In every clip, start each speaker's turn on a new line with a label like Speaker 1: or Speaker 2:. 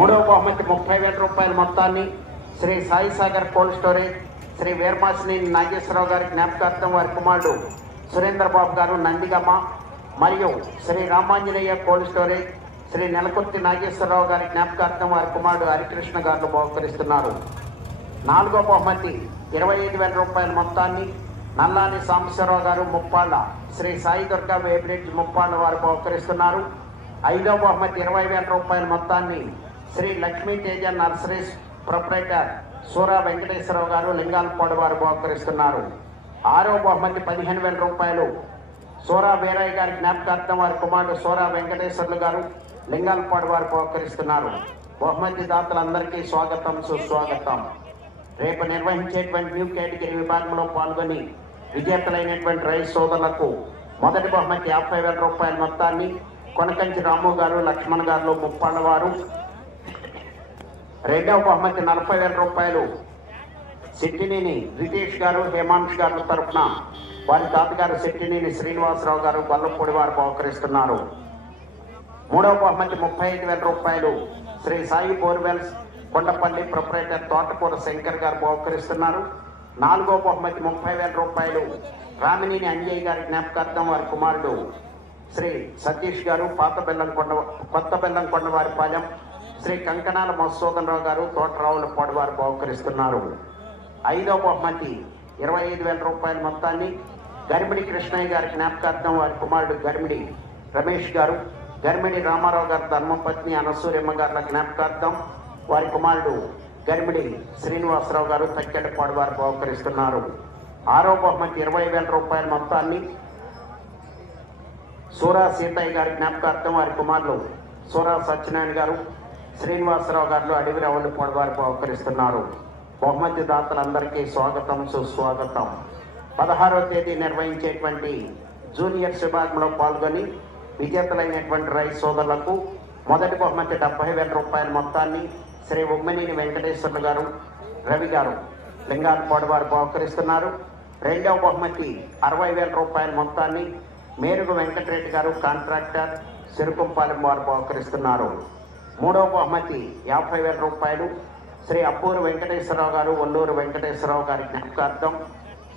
Speaker 1: మూడవ బహుమతి ముప్పై వేల రూపాయల మొత్తాన్ని శ్రీ సాయి సాగర్ కోల్డ్ స్టోరేజ్ శ్రీ వీరమాసిని నాగేశ్వరరావు గారి జ్ఞాపకార్థం వారి కుమారుడు సురేంద్రబాబు గారు నందిగమ్మ మరియు శ్రీ రామాంజనేయ కోల్డ్ స్టోరేజ్ శ్రీ నెలకొత్తి నాగేశ్వరరావు గారి జ్ఞాపకార్థం వారి కుమారుడు హరికృష్ణ గారు బహుకరిస్తున్నారు. నాలుగో బహుమతి ఇరవై ఐదు వేల రూపాయల మొత్తాన్ని నల్లాని సాంబశ్వరరావు గారు ముప్పాళ్ళ శ్రీ సాయి దుర్గా వేబ్రిడ్జ్ ముప్పాళ్ళ వారు బహుకరిస్తున్నారు. ఐదో బహుమతి ఇరవై వేల రూపాయల మొత్తాన్ని శ్రీ లక్ష్మీ తేజ నర్సరీస్ ప్రొపరేటర్ సూరా వెంకటేశ్వరరావు గారు లింగాలపాడు వారు బహుకరిస్తున్నారు. ఆరో బహుమతి పదిహేను వేల రూపాయలు. సూరా వీరయ్య గారి జ్ఞాపకార్థం వారి కుమారుడు సూరా వెంకటేశ్వర్లు గారు లింగాలపాడు వారు బహుకరిస్తున్నారు. బహుమతి దాతలందరికీ స్వాగతం సుస్వాగతం. రేపు నిర్వహించేటువంటి న్యూ కేటగిరీ విభాగంలో పాల్గొని విజేతలైనటువంటి రైతు సోదరులకు మొదటి బహుమతి యాభై వేల రూపాయల మొత్తాన్ని కొనకంచి రాము గారు లక్ష్మణ్ గారు ముప్పాళ్ళ వారు రెండవ బహుమతి నలభై వేల రూపాయలు. సిట్టినేని రితేష్ గారు హేమాంష్ గారు తరఫున వారి తాతగారు సిట్టినేని శ్రీనివాసరావు గారు గొల్లపూడి వారు బహుకరిస్తున్నారు. మూడవ బహుమతి ముప్పై ఐదు వేల రూపాయలు శ్రీ సాయి బోర్వెల్స్ కొండపల్లి ప్రొపరేటర్ తోటకూర శంకర్ గారు బహుకరిస్తున్నారు. నాలుగో బహుమతి ముప్పై వేల రూపాయలు రామినేని అంజయ్య గారి జ్ఞాపకార్థం వారి కుమారుడు శ్రీ సతీష్ గారు పాత బెల్లం కొండ కొత్త బెల్లం కొండవారి పాలెం శ్రీ కంకణాల మధుసూదన్ రావు గారు తోటరావుల వారు బహుకరిస్తున్నారు. ఐదో బహుమతి ఇరవై ఐదు వేల రూపాయల మొత్తాన్ని గర్మిడి కృష్ణయ్య గారి జ్ఞాపకార్థం వారి కుమారుడు గర్మిడి రమేష్ గారు గర్మిడి రామారావు గారి ధర్మపత్ని అనసూర్యమ్మ గారి జ్ఞాపకార్థం వారి కుమారుడు గర్మిడి శ్రీనివాసరావు గారు తక్కెడపాడు వారు బహుకరిస్తున్నారు. ఆరో బహుమతి ఇరవై వేల రూపాయల మొత్తాన్ని సూరా సీతయ్య గారి జ్ఞాపకార్థం వారి కుమారులు సూరా సత్యనారాయణ గారు శ్రీనివాసరావు గారు అడవి రావులు పొడవారు బహుకరిస్తున్నారు. బహుమతి దాతలందరికీ స్వాగతం సుస్వాగతం. పదహారవ తేదీ నిర్వహించేటువంటి జూనియర్స్ విభాగంలో పాల్గొని విజేతలైనటువంటి రైతు సోదరులకు మొదటి బహుమతి డెబ్బై వేల రూపాయల మొత్తాన్ని శ్రీ ఉమ్మనేని వెంకటేశ్వర్లు గారు రవి గారు లింగాలపాడు వారు బహుకరిస్తున్నారు. రెండవ బహుమతి అరవై వేల రూపాయల మొత్తాన్ని మేరుగు వెంకటరెడ్డి గారు కాంట్రాక్టర్ సిరుకుంపాలెం వారు బహుకరిస్తున్నారు. మూడవ బహుమతి యాభై వేల రూపాయలు. శ్రీ అప్పూరు వెంకటేశ్వరరావు గారు ఒల్లూరు వెంకటేశ్వరరావు గారి జ్ఞాపకార్థం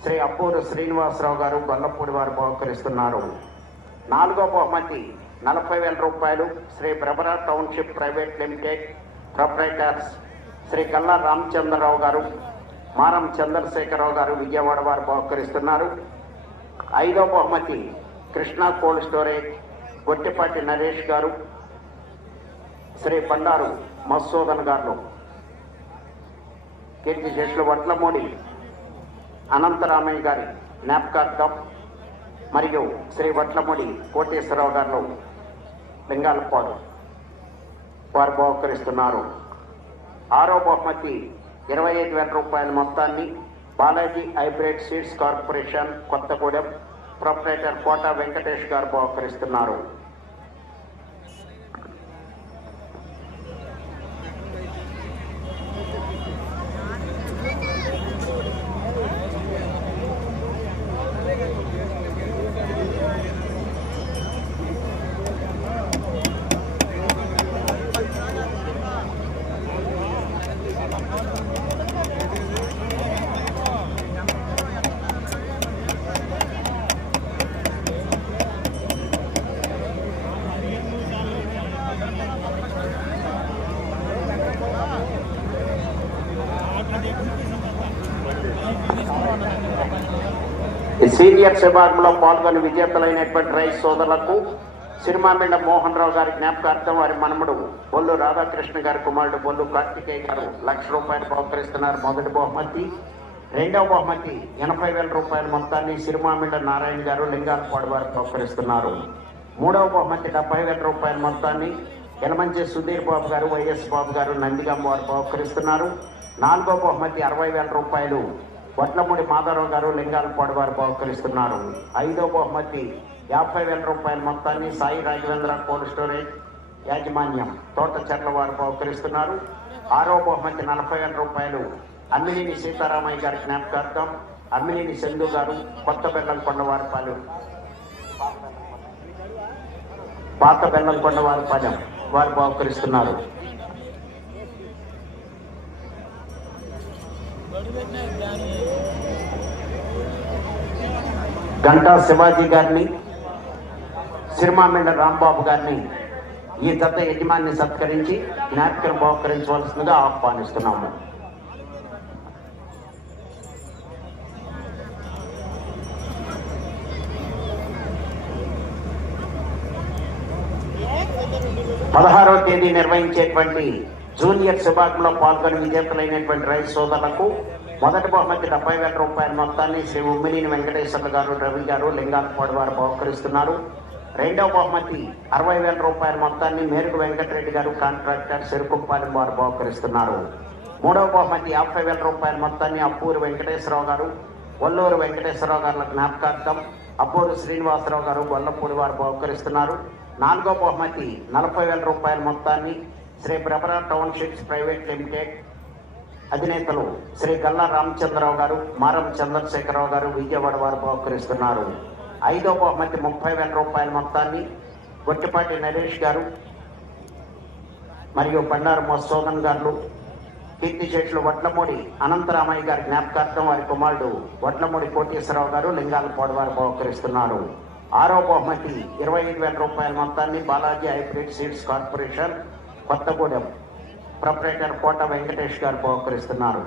Speaker 1: శ్రీ అప్పూరు శ్రీనివాసరావు గారు గొల్లపూడి వారు బహుకరిస్తున్నారు. నాలుగో బహుమతి నలభై వేల రూపాయలు. Shri Prabhara township private limited proprietors Shri Kalla Ramachandra Rao garu మారం చంద్రశేఖరరావు గారు విజయవాడ వారు బహుకరిస్తున్నారు. ఐదో బహుమతి కృష్ణా కోల్డ్ స్టోరేజ్ గొట్టిపాటి నరేష్ గారు శ్రీ బండారు మధుసూదన్ గారు. కీర్తి శేషులు వడ్లమూడి అనంతరామయ్య గారి జ్ఞాపకార్థం మరియు శ్రీ వట్లమూడి కోటేశ్వరరావు గారు లింగాలపాడు వారు బహుకరిస్తున్నారు. ఆరో బహుమతి ఇరవై ఐదు వేల రూపాయల మొత్తాన్ని Balaji hybrid seeds corporation Kothagudem proprietor Kota Venkatesh garu బహుకరిస్తున్నారు. Senior విభాగంలో పాల్గొని విజేతలైనటువంటి రైస్ సోదరులకు సిరిమామిండ మోహన్ రావు గారి జ్ఞాపకార్థం వారి మనముడు బొల్లు రాధాకృష్ణ గారి కుమారుడు బొల్లు కార్తికేయ గారు లక్ష రూపాయలు బహుకరిస్తున్నారు. మొదటి బహుమతి. రెండవ బహుమతి ఎనభై వేల రూపాయల మొత్తాన్ని సిరిమామిండ నారాయణ గారు లింగాలపాడు వారు బహుకరిస్తున్నారు. మూడవ బహుమతి డెబ్బై వేల రూపాయల మొత్తాన్ని యలమంచి సుధీర్ బాబు గారు వైఎస్ బాబు గారు నందిగమ్మ వారు బహుకరిస్తున్నారు. నాలుగో బహుమతి అరవై వేల రూపాయలు వడ్లమూడి మాధవరావు గారు లింగాలపాడు వారు బహుకరిస్తున్నారు ఐదో బహుమతి యాభై వేల రూపాయల మొత్తాన్ని సాయి రాఘవేంద్ర కోల్డ్ స్టోరేజ్ యాజమాన్యం తోట చెట్ల వారు బహుకరిస్తున్నారు ఆరో బహుమతి నలభై వేల రూపాయలు అమ్మినేని సీతారామయ్య గారి జ్ఞాపకార్థం అమ్మినేని చందు గారు కొత్త బెల్లం కొండవారిపాలెం పాత బెల్లం కొండవారిపాలెం వారు బహుకరిస్తున్నారు గంటా శివాజీ గారిని సిరిమామిండ రాంబాబు గారిని ఈ దత్త యజమాన్ని సత్కరించి జ్ఞాపికను బహుకరించవలసిందిగా ఆహ్వానిస్తున్నాము. పదహారవ తేదీ నిర్వహించేటువంటి జూనియర్ విభాగంలో పాల్గొని విజేతలైనటువంటి రైతు సోదరులకు మొదటి బహుమతి డెబ్బై వేల రూపాయల మొత్తాన్ని శ్రీ ఉమ్మినేని వెంకటేశ్వర్లు గారు రవి గారు లింగాలపాడు వారు బహుకరిస్తున్నారు. రెండవ బహుమతి అరవై వేల రూపాయల మొత్తాన్ని మేరకు వెంకటరెడ్డి గారు కాంట్రాక్టర్ చెరుకుప్పాలెం వారు బహుకరిస్తున్నారు. మూడవ బహుమతి యాభై వేల రూపాయల మొత్తాన్ని అప్పూరు వెంకటేశ్వరరావు గారు వల్లూరు వెంకటేశ్వరరావు గారి జ్ఞాపకార్థం అప్పూరు శ్రీనివాసరావు గారు గొల్లపూడి వారు బహుకరిస్తున్నారు. నాలుగో బహుమతి నలభై వేల రూపాయల మొత్తాన్ని Shri Prabhara townships private limited అధినేతలు శ్రీ గల్లా రామచంద్రరావు గారు మారం చంద్రశేఖరరావు గారు విజయవాడ వారు బహుకరిస్తున్నారు. ఐదో బహుమతి ముప్పై వేల రూపాయల మొత్తాన్ని గొట్టిపాటి నరేష్ గారు మరియు బండారు మోసోదన్ గారు కీర్తి చెట్లు వడ్లమూడి అనంతరామయ్య గారి జ్ఞాపకార్థం వారి కుమారుడు వడ్లమూడి కోటేశ్వరరావు గారు లింగాల పోడవారు బహుకరిస్తున్నారు. ఆరో బహుమతి ఇరవై ఐదు వేల రూపాయల మొత్తాన్ని Balaji hybrid seeds corporation Kothagudem. Proprietor Kota Venkatesh garu బహుకరిస్తున్నారు.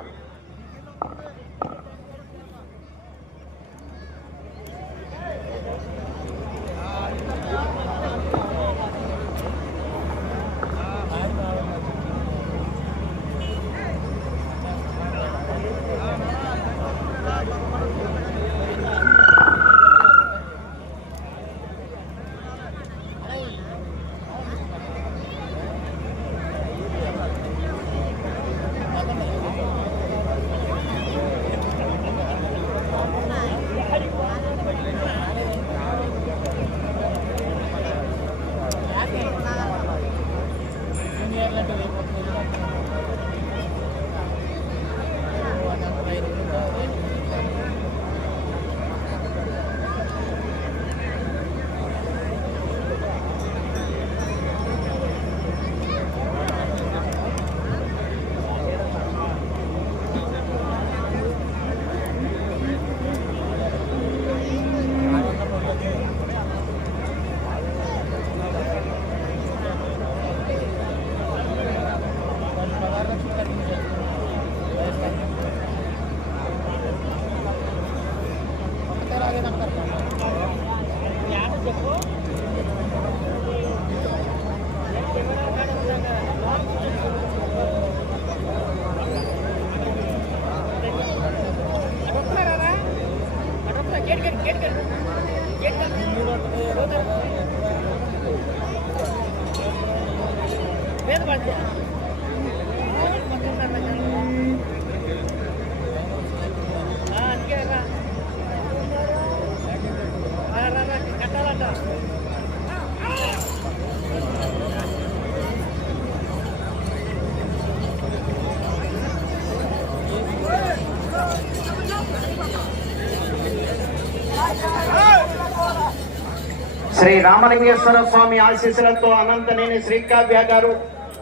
Speaker 1: Shri Ramalingeswara స్వామి ఆశీస్సులతో అనంతనేని శ్రీకావ్య గారు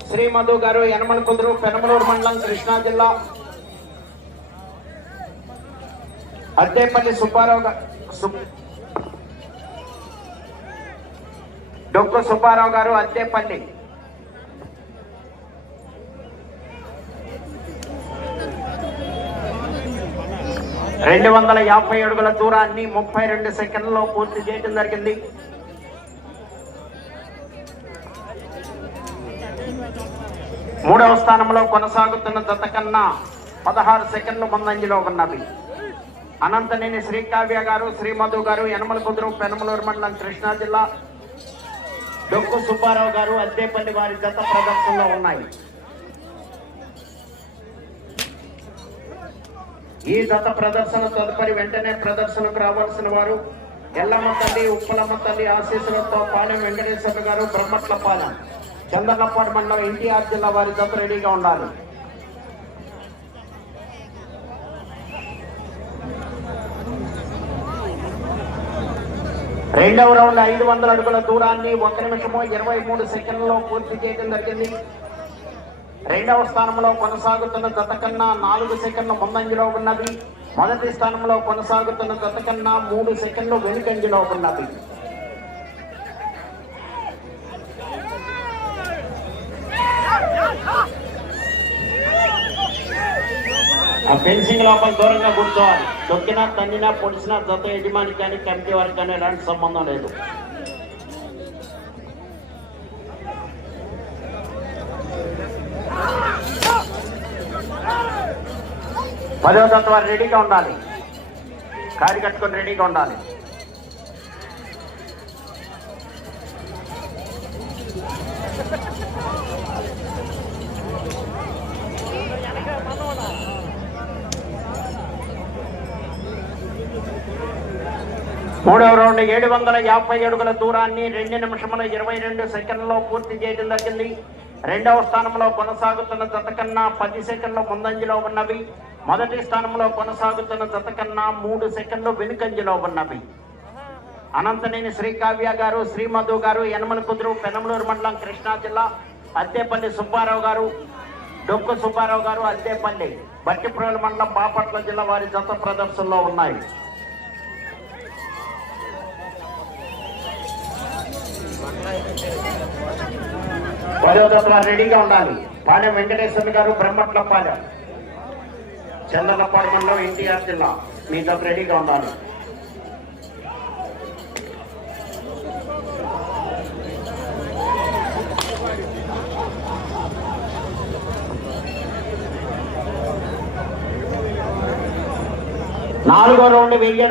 Speaker 1: శ్రీ మధు గారు యనమల కుదురు పెనమలూరు మండలం కృష్ణా జిల్లా. అద్దేపల్లి సుబ్బారావు గారు డొక్కు సుబ్బారావు గారు అద్దేపల్లి. రెండు వందల యాభై అడుగుల దూరాన్ని ముప్పై రెండు సెకండ్లలో పూర్తి చేయడం జరిగింది. మూడవ స్థానంలో కొనసాగుతున్న జత కన్నా పదహారు సెకండ్లు ముందంజలో ఉన్నది. అనంతనేని శ్రీకావ్య గారు శ్రీమధు గారు యనమల కుదురు పెనమలూరు మండలం కృష్ణా జిల్లా డొక్కు సుబ్బారావు గారు అద్దేపల్లి వారి జత ప్రదర్శనలో ఉన్నాయి. ఈ దత్త ప్రదర్శన తదుపరి వెంటనే ప్రదర్శనకు రావాల్సిన వారు ఎల్లమ్మ తల్లి ఉప్పలమ్మ తల్లి ఆశీస్సులతో పాలెం వెంకటేశ్వర గారు బ్రహ్మట్ల పాలెం. చంద్రలపాడు మండలం ఎన్టీఆర్ జిల్లా వారి దత్త రెడీగా ఉండాలి. రెండవ రౌండ్ ఐదు వందల అడుగుల దూరాన్ని ఒక నిమిషము ఇరవై మూడు సెకండ్లలో పూర్తి చేయడం జరిగింది. రెండవ స్థానంలో కొనసాగుతున్న గత కన్నా నాలుగు సెకండ్ల ముందంజలో ఉన్నది. మొదటి స్థానంలో కొనసాగుతున్న గత కన్నా మూడు సెకండ్లు వెనుకంజలో ఉన్నది. ఫెన్సింగ్ లోపల దూరంగా కూర్చోవాలి. తొక్కినా తన్నినా పొడిచినా జత యజమాని కానీ కమిటీ వారికి కానీ ఎలాంటి సంబంధం లేదు. పదో తత్వ వారు రెడీగా ఉండాలి. కాడి కట్టుకొని రెడీగా ఉండాలి. మూడవ రౌండ్ ఏడు వందల యాభై అడుగుల దూరాన్ని రెండు నిమిషముల ఇరవై రెండు సెకండ్లలో పూర్తి చేయడం జరిగింది. రెండవ స్థానంలో కొనసాగుతున్న జత కన్నా పది సెకండ్ల ముందంజలో ఉన్నవి. మొదటి స్థానంలో కొనసాగుతున్న జత కన్నా మూడు సెకండ్లు వెనుకంజలో ఉన్నవి. అనంతనేని శ్రీకావ్య గారు శ్రీమధు గారు యనమల కుదురు పెనమలూరు మండలం కృష్ణా జిల్లా అద్దేపల్లి సుబ్బారావు గారు డొక్కు సుబ్బారావు గారు అద్దేపల్లి బట్టిప్రోలు మండలం బాపట్ల జిల్లా వారి జత ప్రదర్శనలో ఉన్నాయి. పదోదశలో రెడీగా ఉండాలి. పాలెం వెంకటేశ్వర గారు బ్రహ్మట్ల పాలెం చంద్రపాడు మండలం ఎన్టీఆర్ జిల్లా. మీ జత రెడీగా ఉండాలి. నాలుగో రౌండ్ వెయ్యి